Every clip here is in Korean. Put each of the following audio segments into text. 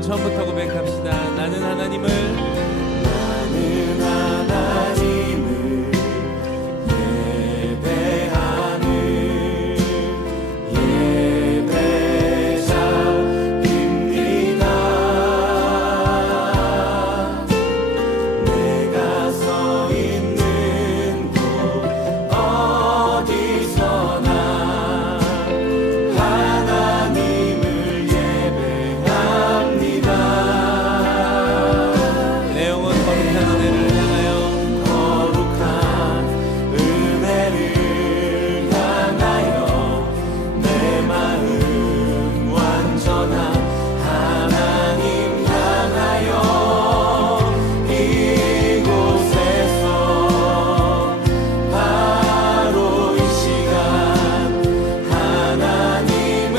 처음부터 고백합시다. 나는 하나님을 예배하는 예배자입니다. 내가 서 있는 곳 어디서나 하나님을 예배합니다. 내 영혼 거룩한 은혜를 향하여 거룩한 은혜를 향하여 내 마음 완전한 하나님 향하여 이곳에서 바로 이 시간 하나님을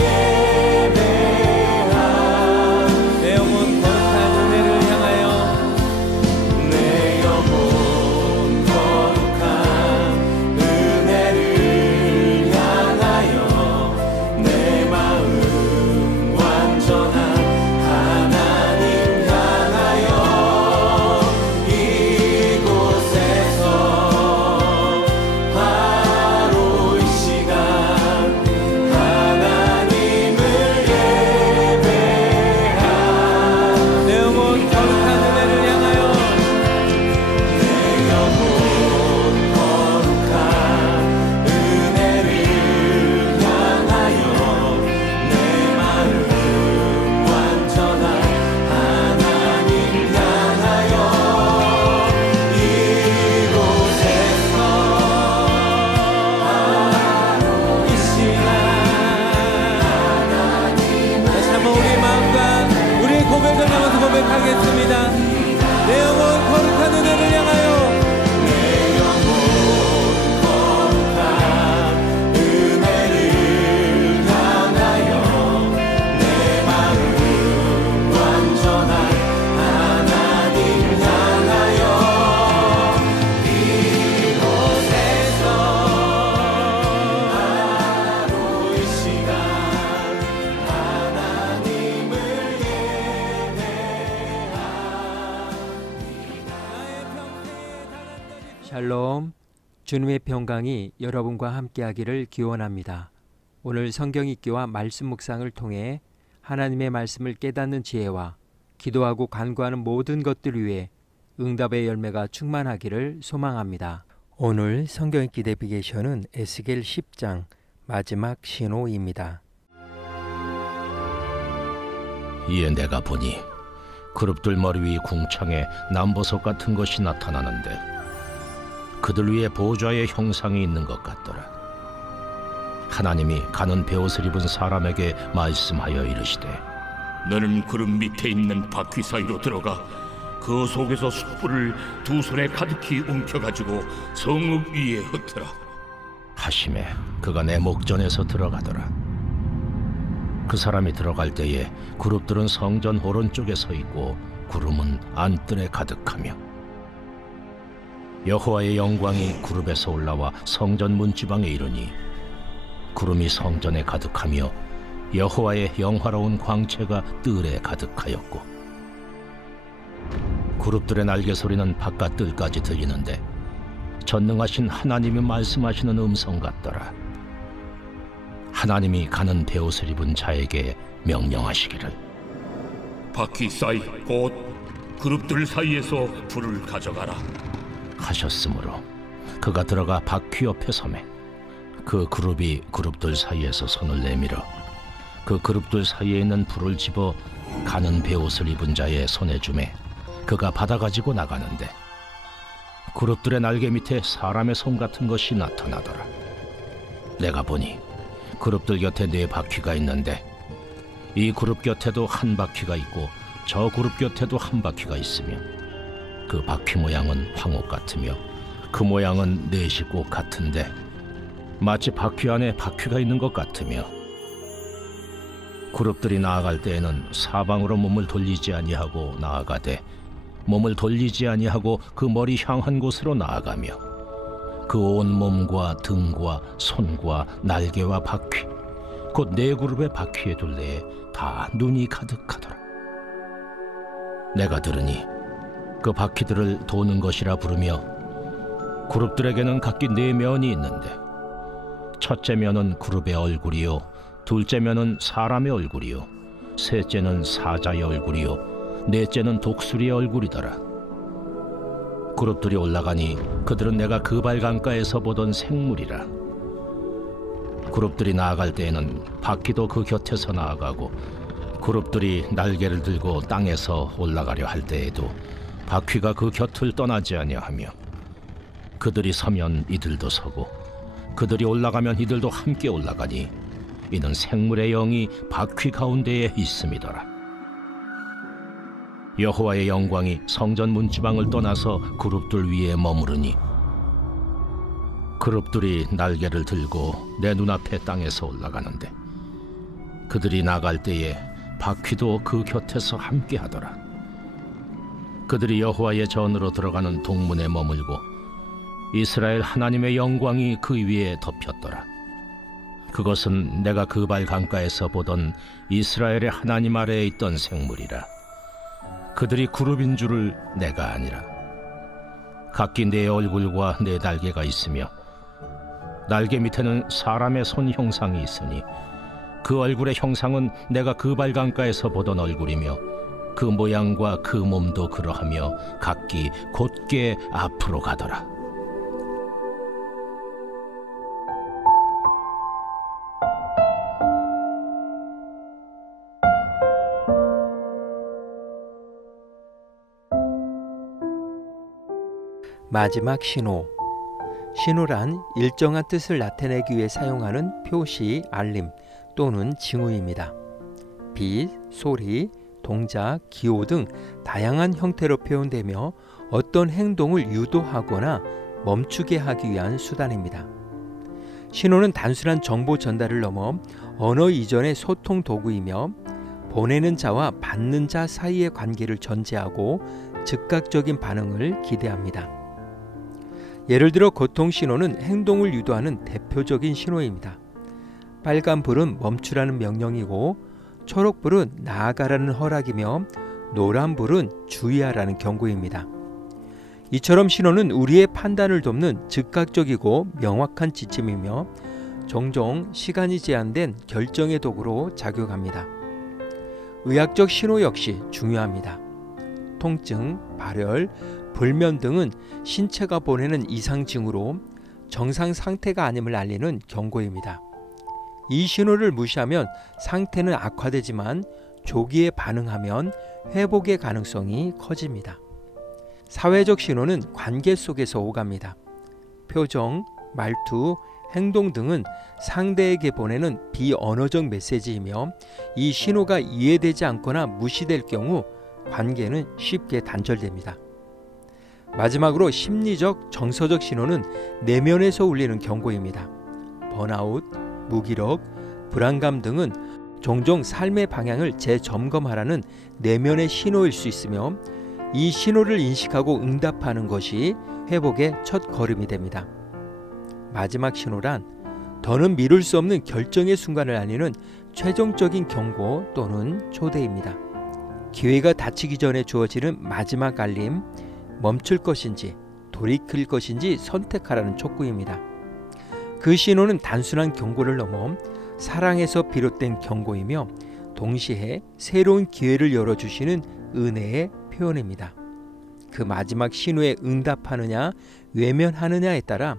예배하 내 영혼 거룩한 은혜를 향하여 내 영혼 거룩한 은혜를 향하여 내 마음 완전한 하나님 향하여 이곳에서 바로 이 시간 하나님을 예배하 내 영혼 거룩한 은혜를 향하여 내 영혼 거룩한 은혜를 향하여 내 마음 완전한 하나님 향하여 이곳에서 바로 이 시간 다시 한번 우리의 마음과 우리의 고백을 담아서 고백하겠습니다. 내 영혼 거룩한 은혜를 향하여 내 영혼 거룩한 은혜를 향하여 내 마음 완전한 하나님 향하여 이곳에서 바로 이 시간 하나님을 샬롬, 주님의 평강이 여러분과 함께하기를 기원합니다. 오늘 성경 읽기와 말씀 묵상을 통해 하나님의 말씀을 깨닫는 지혜와 기도하고 간구하는 모든 것들 위해 응답의 열매가 충만하기를 소망합니다. 오늘 성경 읽기 내비게이션은 에스겔 10장 마지막 신호입니다. 이에 내가 보니 그룹들 머리 위 궁창에 남보석 같은 것이 나타나는데 그들 위에 보좌의 형상이 있는 것 같더라. 하나님이 가는 베옷을 입은 사람에게 말씀하여 이르시되 너는 그룹 밑에 있는 바퀴 사이로 들어가 그 속에서 숯불을 두 손에 가득히 움켜가지고 성읍 위에 흩으라 하시매 그가 내 목전에서 들어가더라. 그 사람이 들어갈 때에 그룹들은 성전 오른쪽에 서 있고 구름은 안뜰에 가득하며 여호와의 영광이 그룹에서 올라와 성전 문지방에 이르니 구름이 성전에 가득하며 여호와의 영화로운 광채가 뜰에 가득하였고 그룹들의 날개 소리는 바깥 뜰까지 들리는데 전능하신 하나님이 말씀하시는 음성 같더라. 하나님이 가는 베옷을 입은 자에게 명령하시기를 바퀴 사이 곧 그룹들 사이에서 불을 가져가라 하셨으므로 그가 들어가 바퀴 옆에 서매 그 그룹이 그룹들 사이에서 손을 내밀어 그 그룹들 사이에 있는 불을 집어 가는 베옷을 입은 자의 손에 주매 그가 받아가지고 나가는데 그룹들의 날개 밑에 사람의 손 같은 것이 나타나더라. 내가 보니 그룹들 곁에 네 바퀴가 있는데 이 그룹 곁에도 한 바퀴가 있고 저 그룹 곁에도 한 바퀴가 있으며 그 바퀴 모양은 황옥 같으며 그 모양은 넷이 꼭 같은데 마치 바퀴 안에 바퀴가 있는 것 같으며 그룹들이 나아갈 때에는 사방으로 몸을 돌리지 아니하고 나아가되 몸을 돌리지 아니하고 그 머리 향한 곳으로 나아가며 그 온 몸과 등과 손과 날개와 바퀴 곧 네 그룹의 바퀴의 둘레에 다 눈이 가득하더라. 내가 들으니 그 바퀴들을 도는 것이라 부르며 그룹들에게는 각기 네 면이 있는데 첫째 면은 그룹의 얼굴이요 둘째 면은 사람의 얼굴이요 셋째는 사자의 얼굴이요 넷째는 독수리의 얼굴이더라. 그룹들이 올라가니 그들은 내가 그발 강가에서 보던 생물이라. 그룹들이 나아갈 때에는 바퀴도 그 곁에서 나아가고 그룹들이 날개를 들고 땅에서 올라가려 할 때에도 바퀴가 그 곁을 떠나지 아니하며 그들이 서면 이들도 서고 그들이 올라가면 이들도 함께 올라가니 이는 생물의 영이 바퀴 가운데에 있음이더라. 여호와의 영광이 성전 문지방을 떠나서 그룹들 위에 머무르니 그룹들이 날개를 들고 내 눈앞에 땅에서 올라가는데 그들이 나갈 때에 바퀴도 그 곁에서 함께 하더라. 그들이 여호와의 전으로 들어가는 동문에 머물고 이스라엘 하나님의 영광이 그 위에 덮였더라. 그것은 내가 그발 강가에서 보던 이스라엘의 하나님 아래에 있던 생물이라. 그들이 그룹인 줄을 내가 아니라. 각기 네 얼굴과 네 날개가 있으며 날개 밑에는 사람의 손 형상이 있으니 그 얼굴의 형상은 내가 그발 강가에서 보던 얼굴이며 그 모양과 그 몸도 그러하며 각기 곧게 앞으로 가더라. 마지막 신호. 신호란 일정한 뜻을 나타내기 위해 사용하는 표시, 알림 또는 징후입니다. 빛, 소리, 동작, 기호 등 다양한 형태로 표현되며 어떤 행동을 유도하거나 멈추게 하기 위한 수단입니다. 신호는 단순한 정보 전달을 넘어 언어 이전의 소통 도구이며 보내는 자와 받는 자 사이의 관계를 전제하고 즉각적인 반응을 기대합니다. 예를 들어 고통신호는 행동을 유도하는 대표적인 신호입니다. 빨간불은 멈추라는 명령이고 초록불은 나아가라는 허락이며 노란불은 주의하라는 경고입니다. 이처럼 신호는 우리의 판단을 돕는 즉각적이고 명확한 지침이며 종종 시간이 제한된 결정의 도구로 작용합니다. 의학적 신호 역시 중요합니다. 통증, 발열, 불면 등은 신체가 보내는 이상 징후로 정상 상태가 아님을 알리는 경고입니다. 이 신호를 무시하면 상태는 악화되지만 조기에 반응하면 회복의 가능성이 커집니다. 사회적 신호는 관계 속에서 오갑니다. 표정, 말투, 행동 등은 상대에게 보내는 비언어적 메시지이며 이 신호가 이해되지 않거나 무시될 경우 관계는 쉽게 단절됩니다. 마지막으로 심리적, 정서적 신호는 내면에서 울리는 경고입니다. 번아웃, 무기력, 불안감 등은 종종 삶의 방향을 재점검하라는 내면의 신호일 수 있으며 이 신호를 인식하고 응답하는 것이 회복의 첫 걸음이 됩니다. 마지막 신호란 더는 미룰 수 없는 결정의 순간을 알리는 최종적인 경고 또는 초대입니다. 기회가 닥치기 전에 주어지는 마지막 알림, 멈출 것인지 돌이킬 것인지 선택하라는 촉구입니다. 그 신호는 단순한 경고를 넘어 사랑에서 비롯된 경고이며 동시에 새로운 기회를 열어주시는 은혜의 표현입니다. 그 마지막 신호에 응답하느냐 외면하느냐에 따라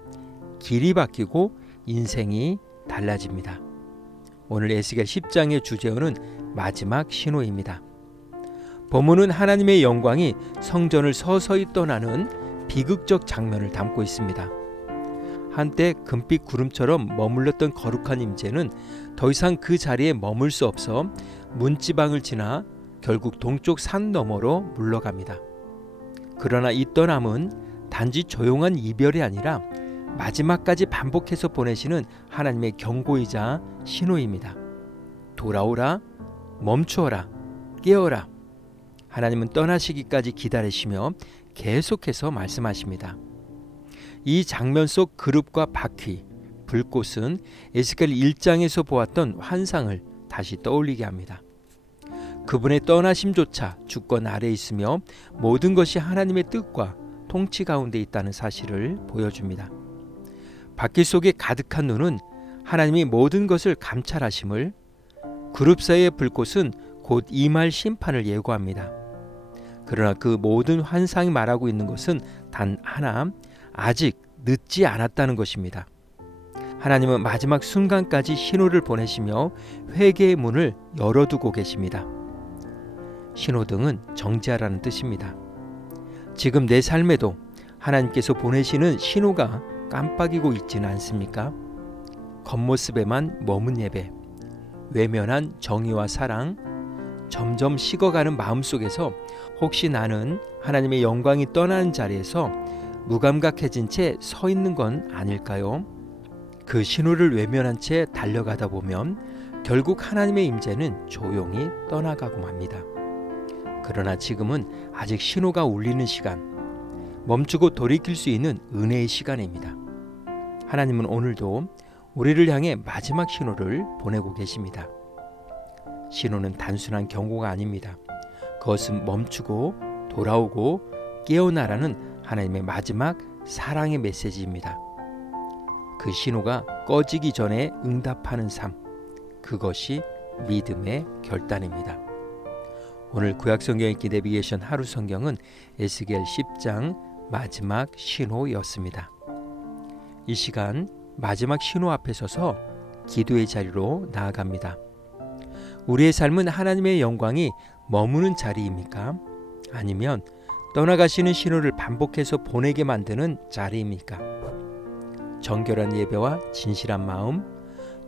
길이 바뀌고 인생이 달라집니다. 오늘 에스겔 10장의 주제어는 마지막 신호입니다. 본문은 하나님의 영광이 성전을 서서히 떠나는 비극적 장면을 담고 있습니다. 한때 금빛 구름처럼 머물렀던 거룩한 임재는 더 이상 그 자리에 머물 수 없어 문지방을 지나 결국 동쪽 산 너머로 물러갑니다. 그러나 이 떠남은 단지 조용한 이별이 아니라 마지막까지 반복해서 보내시는 하나님의 경고이자 신호입니다. 돌아오라, 멈추어라, 깨어라. 하나님은 떠나시기까지 기다리시며 계속해서 말씀하십니다. 이 장면 속 그룹과 바퀴, 불꽃은 에스겔 1장에서 보았던 환상을 다시 떠올리게 합니다. 그분의 떠나심조차 주권 아래에 있으며 모든 것이 하나님의 뜻과 통치 가운데 있다는 사실을 보여줍니다. 바퀴 속에 가득한 눈은 하나님이 모든 것을 감찰하심을, 그룹 사이의 불꽃은 곧 임할 심판을 예고합니다. 그러나 그 모든 환상이 말하고 있는 것은 단 하나, 아직 늦지 않았다는 것입니다. 하나님은 마지막 순간까지 신호를 보내시며 회개의 문을 열어두고 계십니다. 신호등은 정지하라는 뜻입니다. 지금 내 삶에도 하나님께서 보내시는 신호가 깜빡이고 있지는 않습니까? 겉모습에만 머문 예배, 외면한 정의와 사랑, 점점 식어가는 마음속에서 혹시 나는 하나님의 영광이 떠나는 자리에서 무감각해진 채 서 있는 건 아닐까요? 그 신호를 외면한 채 달려가다 보면 결국 하나님의 임재는 조용히 떠나가고 맙니다. 그러나 지금은 아직 신호가 울리는 시간, 멈추고 돌이킬 수 있는 은혜의 시간입니다. 하나님은 오늘도 우리를 향해 마지막 신호를 보내고 계십니다. 신호는 단순한 경고가 아닙니다. 그것은 멈추고 돌아오고 깨어나라는 하나님의 마지막 사랑의 메시지입니다. 그 신호가 꺼지기 전에 응답하는 삶, 그것이 믿음의 결단입니다. 오늘 구약성경 읽기 내비게이션 하루 성경은 에스겔 10장 마지막 신호였습니다. 이 시간 마지막 신호 앞에 서서 기도의 자리로 나아갑니다. 우리의 삶은 하나님의 영광이 머무는 자리입니까? 아니면 떠나가시는 신호를 반복해서 보내게 만드는 자리입니까? 정결한 예배와 진실한 마음,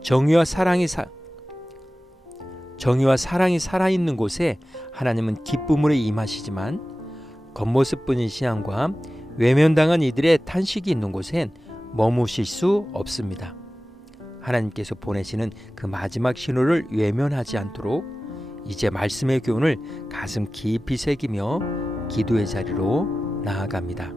정의와 사랑이 살아있는 곳에 하나님은 기쁨으로 임하시지만 겉모습뿐인 신앙과 외면당한 이들의 탄식이 있는 곳엔 머무실 수 없습니다. 하나님께서 보내시는 그 마지막 신호를 외면하지 않도록 이제 말씀의 교훈을 가슴 깊이 새기며 기도의 자리로 나아갑니다.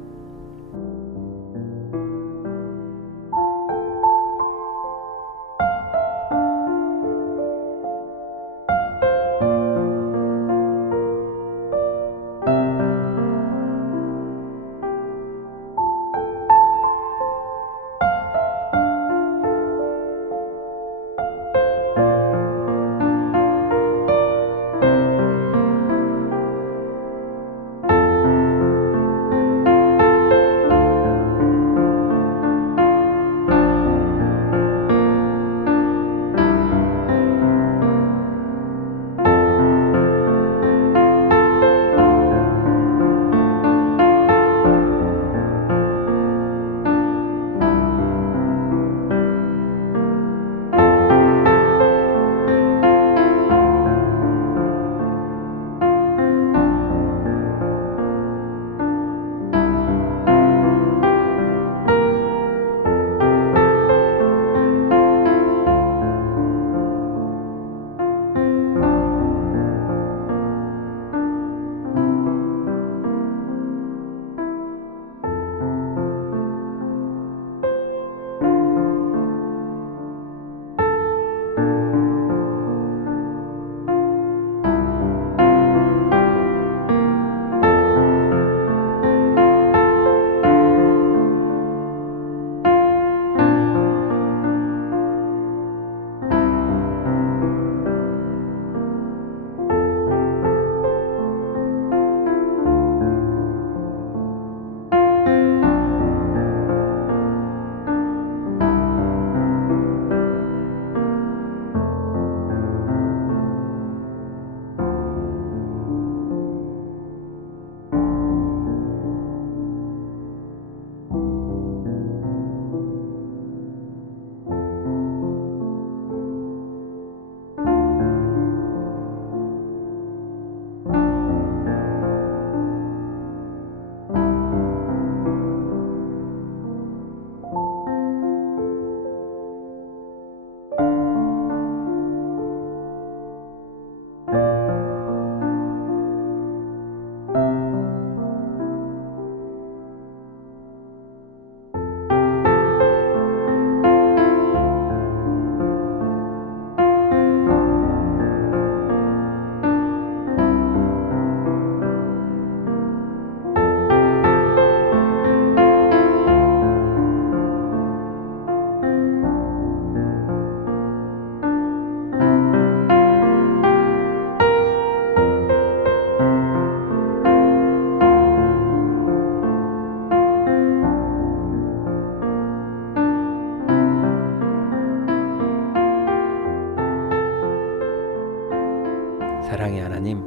사랑의 하나님,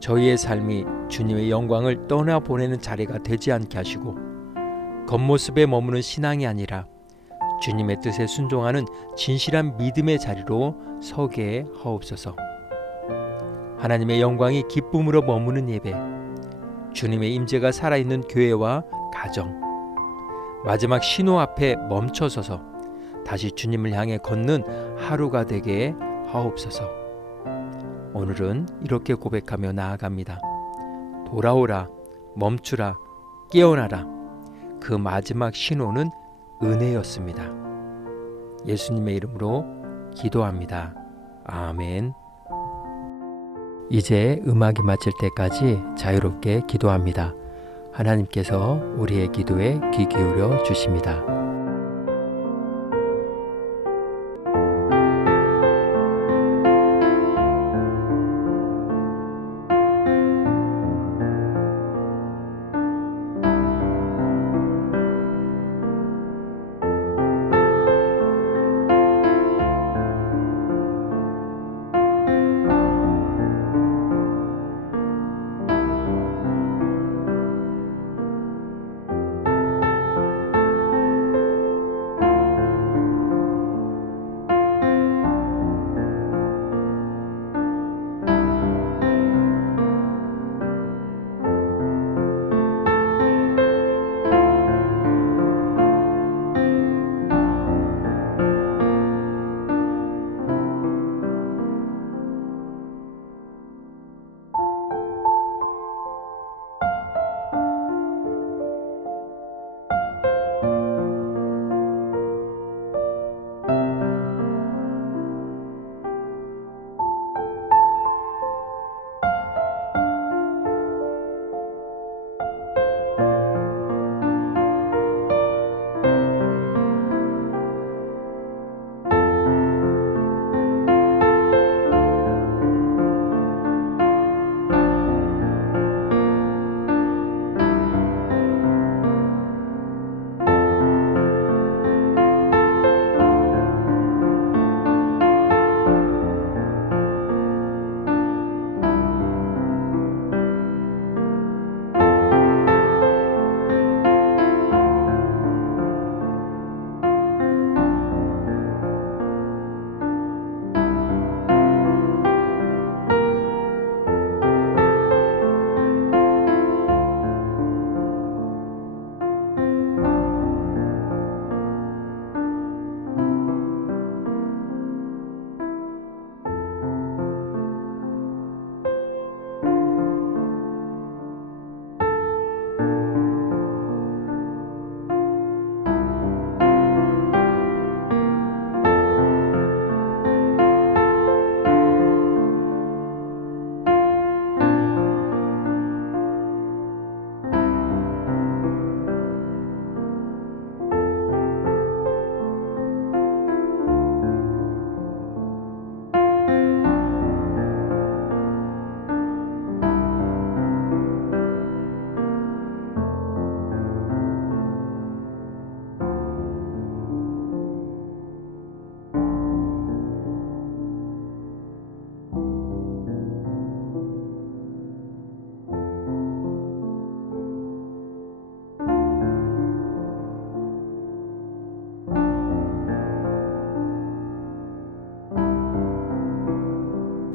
저희의 삶이 주님의 영광을 떠나보내는 자리가 되지 않게 하시고 겉모습에 머무는 신앙이 아니라 주님의 뜻에 순종하는 진실한 믿음의 자리로 서게 하옵소서. 하나님의 영광이 기쁨으로 머무는 예배, 주님의 임재가 살아있는 교회와 가정, 마지막 신호 앞에 멈춰서서 다시 주님을 향해 걷는 하루가 되게 하옵소서. 오늘은 이렇게 고백하며 나아갑니다. 돌아오라, 멈추라, 깨어나라. 그 마지막 신호는 은혜였습니다. 예수님의 이름으로 기도합니다. 아멘. 이제 음악이 마칠 때까지 자유롭게 기도합니다. 하나님께서 우리의 기도에 귀 기울여 주십니다.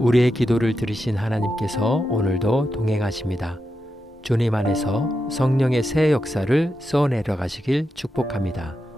우리의 기도를 들으신 하나님께서 오늘도 동행하십니다. 주님 안에서 성령의 새 역사를 써내려 가시길 축복합니다.